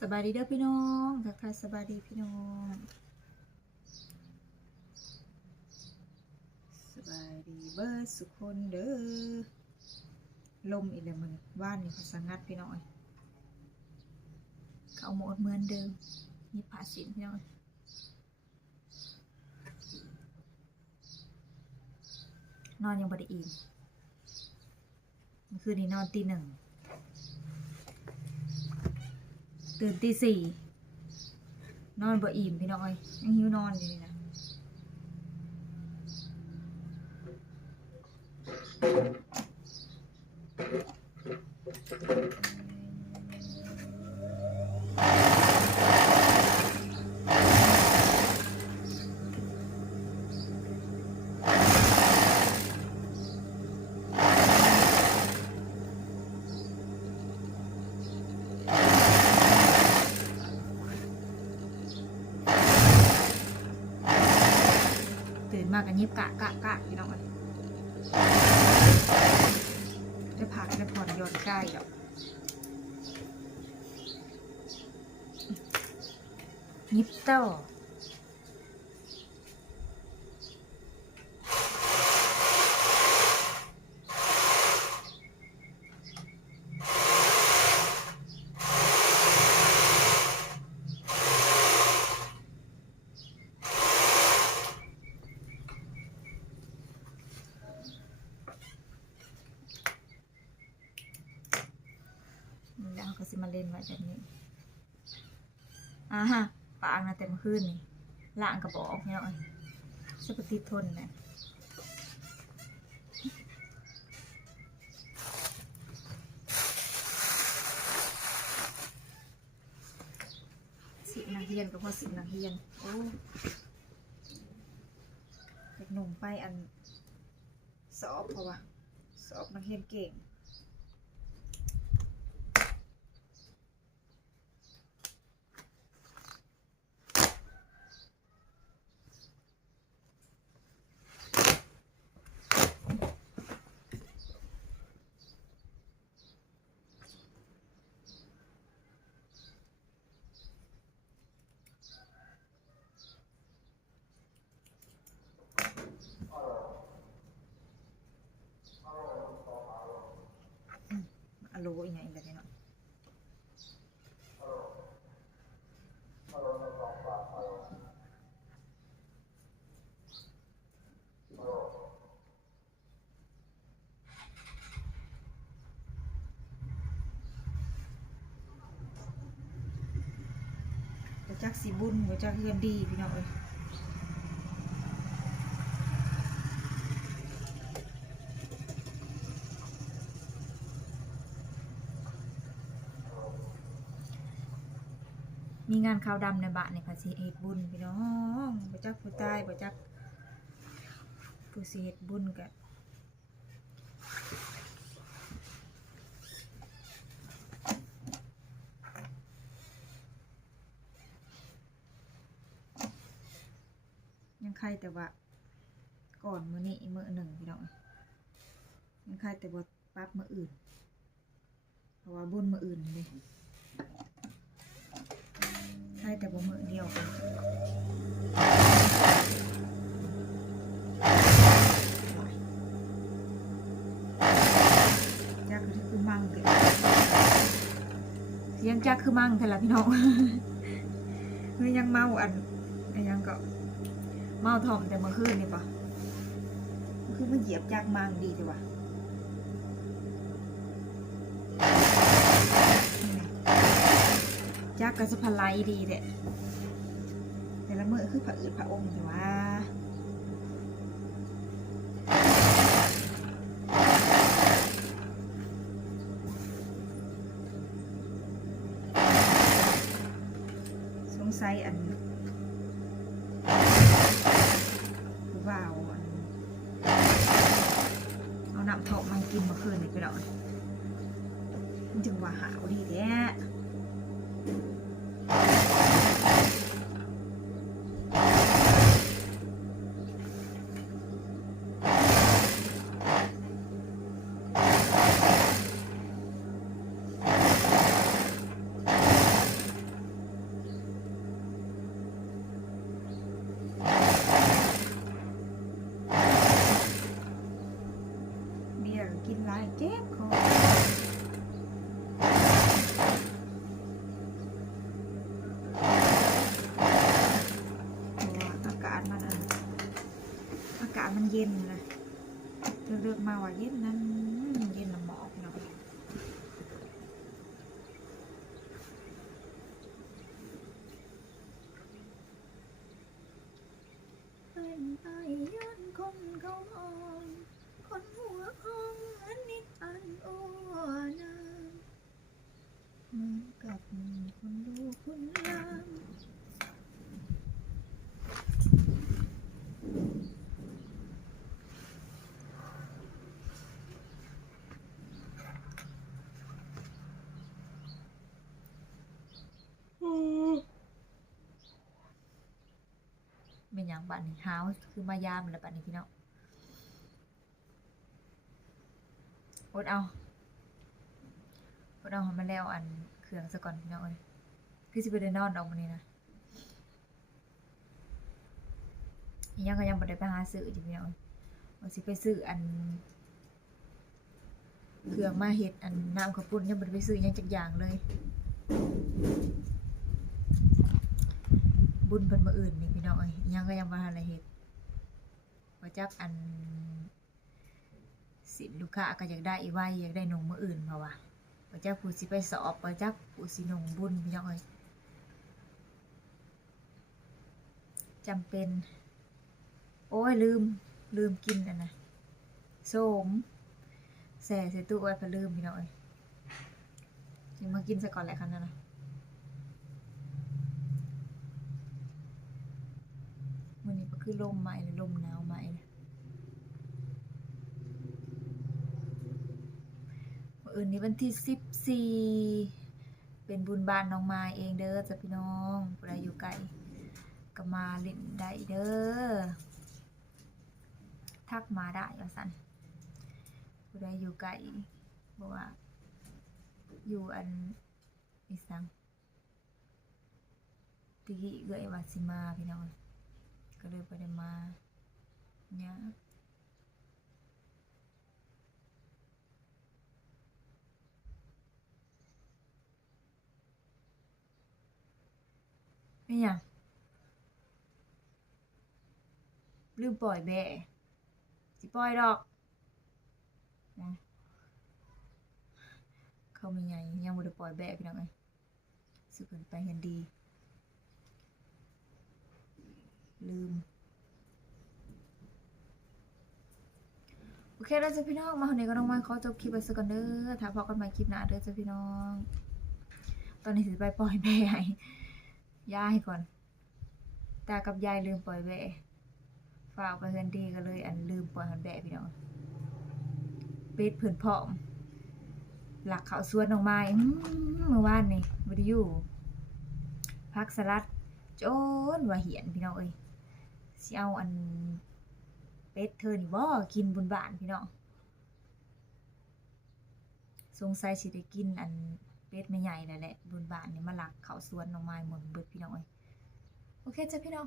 สบายดีเด้อพี่น้องทักทายสบายดีพี่น้องสบายดีเบิร์สุกคนเด้อลมอีกแล้วมันว่านนี่เขาสังัดพี่น้องเขาหมดเหมือนเดิมมีผ้าสินพี่น้องนอนยังบ่ได้อิ่มเมื่อคืนนี้นอนตี 1ตื่นตี 4นอนบ่อิ่มพี่น้องยังหิวนอนอยู่นี่นะตื่นมากันยิบกะพี่น้องได้พักได้ผ่อนหย่อนใจดอกยิบเต้าแล้วก็สิมาเล่นไว้แบบนี้ฮะปางนะเต็มคืนนี่ล่างกระบอกเนี่ยสปติทนนะสินักเรียนกับพ่อสินักเรียนโอ้เด็กหนุ่มไปอันสอบเพราะว่าสอบนักเรียนเก่งอโลอีกอย่างอีกแบบนี้เนาะบ่จักสิบุญบ่จักเฮือนดีพี่น้องมีงานขาวดำในบ้านเนี่ยค่ะสิเฮ็ดบุญพี่น้องบ่จักผู้ตายบ่จักผู้สิเฮ็ดบุญก็ยังใครแต่ว่าก่อนมื้อนี้มื้อหนึ่งพี่น้องยังใครแต่บ่ปรับมื้ออื่นเพราะว่าบุญมื้ออื่นเลยใครแต่บ่มื้อเดียวกันจักคือมั่งเลยเสียงจักคือมั่งแต่ละพี่น้องเฮ้ยยังเมาอันยังก็เมาถ่อมแต่เมื่อคืนนี่ปะคือมาเหยียบจักมั่งดีจังวะจักกระสะพลายดีเลยแต่ละมื้อคือผะอืดผะอมใช่ไหมสงสัยอันว้าวเอาน้ำทอกมันกินเมื่อคืนนี่ไปหน่อยมันจึงว่าหาวดีแท้ เย็นนะเลือกมาว่าเย็นนั้นเย็นละหมอกเนาะเป็นไอ้ยันคนเขามองคนหัวคงอันนิดอันโอ้นาเหมือนกับคนดูคุณงาม เป็นอย่างบัดนี้ฮาวคือมายามแล้วบัดนี้พี่น้องอดเอาให้มันแล้วอันเครื่องซะก่อนพี่น้องเอ้ยคือสิไปได้นอนเอามื้อนี้นะยังก็ยังบ่ได้ไปหาซื้ออยู่พี่น้องว่าสิไปซื้ออันเครื่องมาเฮ็ดอันน้ำข้าวปุ้นยังบ่ได้ไปซื้อหยังจักอย่างเลยบุญเพิ่นมื้ออื่นนี่พี่น้องเอ้ยยังก็ยังบ่ทันได้เฮ็ดว่าจักอันสิลูกค้าก็อยากได้อีไว้อยากได้นมมื้ออื่นเพราะว่าจักผู้สิไปสอบว่าจักผู้สินงบุญพี่น้องเอ้ยจำเป็นโอ้ยลืมกินอันน่ะส้มแส่ใส่ตู้ไว้เพอลืมพี่น้องเอ้ยยังมากินซะก่อนแหละคันนั้นนะมื้อนี้ก็คือลมใหม่เลยลมหนาวใหม่เลยมื้ออื่นนี้วันที่14เป็นบุญบ้านน้องมายเองเด้อจ้ะพี่น้องผู้ใดอยู่ไกลก็มาเล่นได้เด้อทักมาได้ว่าซั่นผู้ใดอยู่ไกลบ่ว่าอยู่อันอีสังตะกี้เอื้อยว่าสิมาพี่น้องก็เลยบ่ได้มาเนี่ยเป็นหยังลืมปล่อยแบะสิปล่อยดอกนะเขาไม่ใหญ่ยังบ่ได้ปล่อยแบะพี่น้องเอ้ยสึกเพิ่นไปเห็นดีลืมโอเคแล้วจ้ะพี่น้องมาวันนี้ก็น้องมายขอจบคลิปไว้ซะก่อนเด้อถ้าพบกันใหม่คลิปหน้าเด้อจ้ะพี่น้องตอนนี้สิไปปล่อยแบะให้ยายก่อนตากับยายลืมปล่อยแบะฝากไปเฮือนดีก็เลยอันลืมปล่อยหันแบะพี่น้องเป็ดเพิ่นพร้อมหลักเขาสวนน้องไม้เมื่อวานนี่บ่ได้อยู่ผักสลัดโจนว่าเหียนพี่น้องเอ้ยสิเอาอันเป็ดเธอนี่บ่กินบุญบ้านพี่น้องสงสัยสิได้กินอันเป็ดแม่ใหญ่นั่นแหละบุญบ้านนี่มาหลักเขาสวนน้องไม้หมดเบิดพี่น้องเอ้ยโอเคจ้ะพี่น้อง